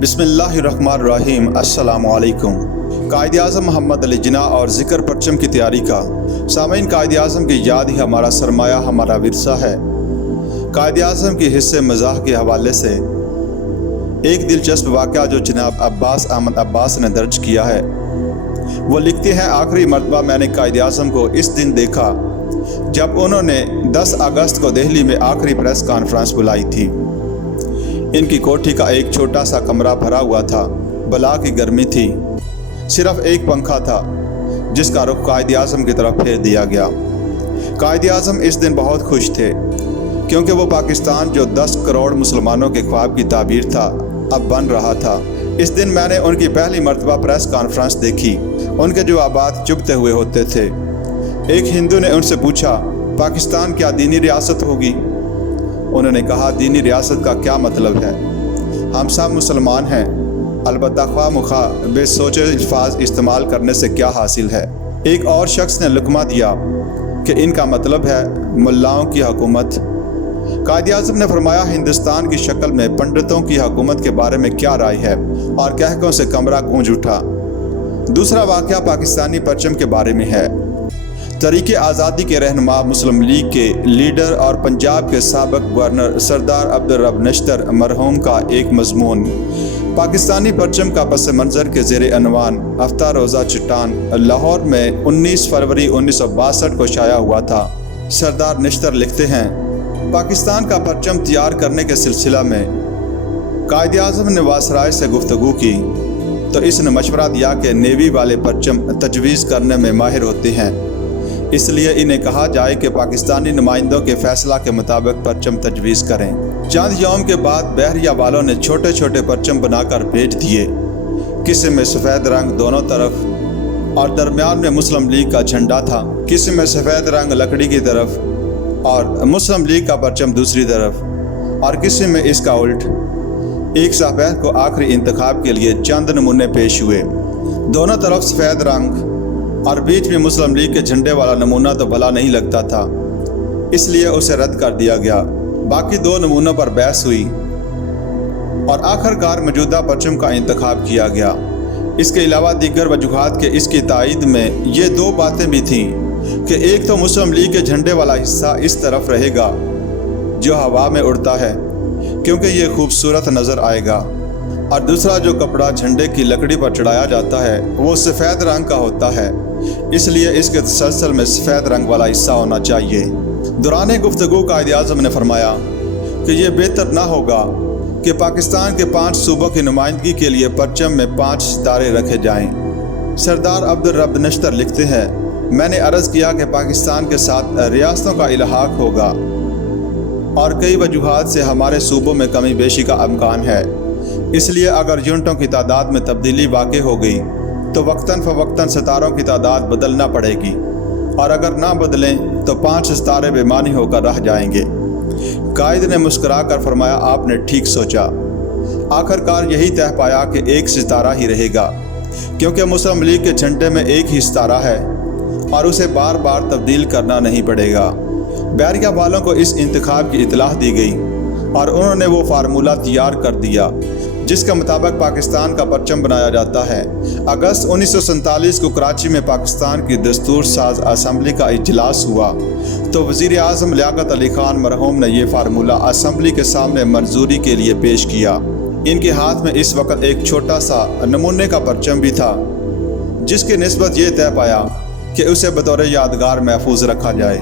बिस्मिल्लाहिर्रहमानिर्रहीम। अस्सलामुअलैकुम। कायद-ए-आज़म मोहम्मद अली जिन्ना और ज़िक्र परचम की तैयारी का। सामीन, कायद-ए-आज़म की याद ही हमारा सरमाया, हमारा विरसा है। कायद-ए-आज़म की हिस्से मज़ाह के हवाले से एक दिलचस्प वाक़या जो जनाब अब्बास अहमद अब्बास ने दर्ज किया है। वो लिखते हैं, आखिरी मरतबा मैंने कायद-ए-आज़म को इस दिन देखा जब उन्होंने 10 अगस्त को दिल्ली में आखिरी प्रेस कॉन्फ्रेंस बुलाई थी। इनकी कोठी का एक छोटा सा कमरा भरा हुआ था, बला की गर्मी थी, सिर्फ एक पंखा था जिसका रुख कायद-ए-आज़म की तरफ फेर दिया गया। कायद-ए-आज़म इस दिन बहुत खुश थे क्योंकि वो पाकिस्तान जो 10 करोड़ मुसलमानों के ख्वाब की ताबीर था अब बन रहा था। इस दिन मैंने उनकी पहली मरतबा प्रेस कॉन्फ्रेंस देखी। उनके जवाबात चुभते हुए होते थे। एक हिंदू ने उनसे पूछा, पाकिस्तान क्या दीनी रियासत होगी? उन्होंने कहा, दीनी रियासत का क्या मतलब है? हम सब मुसलमान हैं, अलबत्ता ख्वाह मुखा बेसोचे अल्फाज इस्तेमाल करने से क्या हासिल है? एक और शख्स ने लुकमा दिया कि इनका मतलब है मुल्लाओं की हुकूमत। कायद-ए-आज़म ने फरमाया, हिंदुस्तान की शक्ल में पंडितों की हुकूमत के बारे में क्या राय है? और कहकों से कमरा गूंज उठा। दूसरा वाक़या पाकिस्तानी परचम के बारे में है। तहरीक आज़ादी के रहनुमा, मुस्लिम लीग के लीडर और पंजाब के साबिक़ गवर्नर सरदार अब्दुल रब नश्तर मरहूम का एक मज़मून पाकिस्तानी परचम का पस मंज़र के ज़ेर अनवान हफ्ता रोज़ा चट्टान लाहौर में 19 फरवरी 1962 को शाया हुआ था। सरदार नश्तर लिखते हैं, पाकिस्तान का परचम तैयार करने के सिलसिला में कायद-ए-आज़म ने वासराय से गुफ्तगू की तो इसने मशवरा दिया कि नेवी वाले परचम तजवीज़ करने में माहिर होते हैं, इसलिए इन्हें कहा जाए कि पाकिस्तानी नुमाइंदों के फैसला के मुताबिक परचम तजवीज़ करें। चंद यौम के बाद बहरिया वालों ने छोटे छोटे परचम बनाकर भेज दिए। किसी में सफ़ेद रंग दोनों तरफ और दरमियान में मुस्लिम लीग का झंडा था, किसी में सफ़ेद रंग लकड़ी की तरफ और मुस्लिम लीग का परचम दूसरी तरफ, और किसी में इसका उल्ट। एक साहब को आखिरी इंतखाब के लिए चंद नमूने पेश हुए। दोनों तरफ सफ़ेद रंग और बीच में मुस्लिम लीग के झंडे वाला नमूना तो भला नहीं लगता था, इसलिए उसे रद्द कर दिया गया। बाकी 2 नमूनों पर बहस हुई और आखिरकार मौजूदा परचम का इंतखाब किया गया। इसके अलावा दीगर वजूहात के इसकी तायद में ये 2 बातें भी थीं कि एक तो मुस्लिम लीग के झंडे वाला हिस्सा इस तरफ रहेगा जो हवा में उड़ता है क्योंकि ये खूबसूरत नज़र आएगा, और दूसरा जो कपड़ा झंडे की लकड़ी पर चढ़ाया जाता है वो सफ़ेद रंग का होता है, इसलिए इसके तसलसल में सफ़ेद रंग वाला हिस्सा होना चाहिए। दौरान गुफ्तगू कायद-ए-आज़म ने फरमाया कि यह बेहतर ना होगा कि पाकिस्तान के 5 सूबों की नुमाइंदगी के लिए परचम में 5 सितारे रखे जाएं। सरदार अब्दुल रब नश्तर लिखते हैं, मैंने अर्ज़ किया कि पाकिस्तान के साथ रियासतों का इल्हाक होगा और कई वजूहात से हमारे सूबों में कमी बेशी का इम्कान है, इसलिए अगर यूनिटों की तादाद में तब्दीली वाक़ई हो गई तो वक्तन फ़वक्तन सितारों की तादाद बदलना पड़ेगी, और अगर ना बदलें तो 5 सितारे बेमानी होकर रह जाएंगे। कायद ने मुस्कुरा कर फरमाया, आपने ठीक सोचा। आखिरकार यही तय पाया कि एक सितारा ही रहेगा क्योंकि मुस्लिम लीग के झंडे में एक ही सितारा है और उसे बार बार तब्दील करना नहीं पड़ेगा। बहरिया वालों को इस इंतखाब की इतलाह दी गई और उन्होंने वो फार्मूला तैयार कर दिया जिसके मुताबिक पाकिस्तान का परचम बनाया जाता है। अगस्त 1947 को कराची में पाकिस्तान की दस्तूर साज असम्बली का इजलास हुआ तो वज़ीर आज़म लियाकत अली खान मरहूम ने यह फार्मूला असम्बली के सामने मंजूरी के लिए पेश किया। इनके हाथ में इस वक्त एक छोटा सा नमूने का परचम भी था जिसकी निस्बत ये तय पाया कि उसे बतौर यादगार महफूज रखा जाए।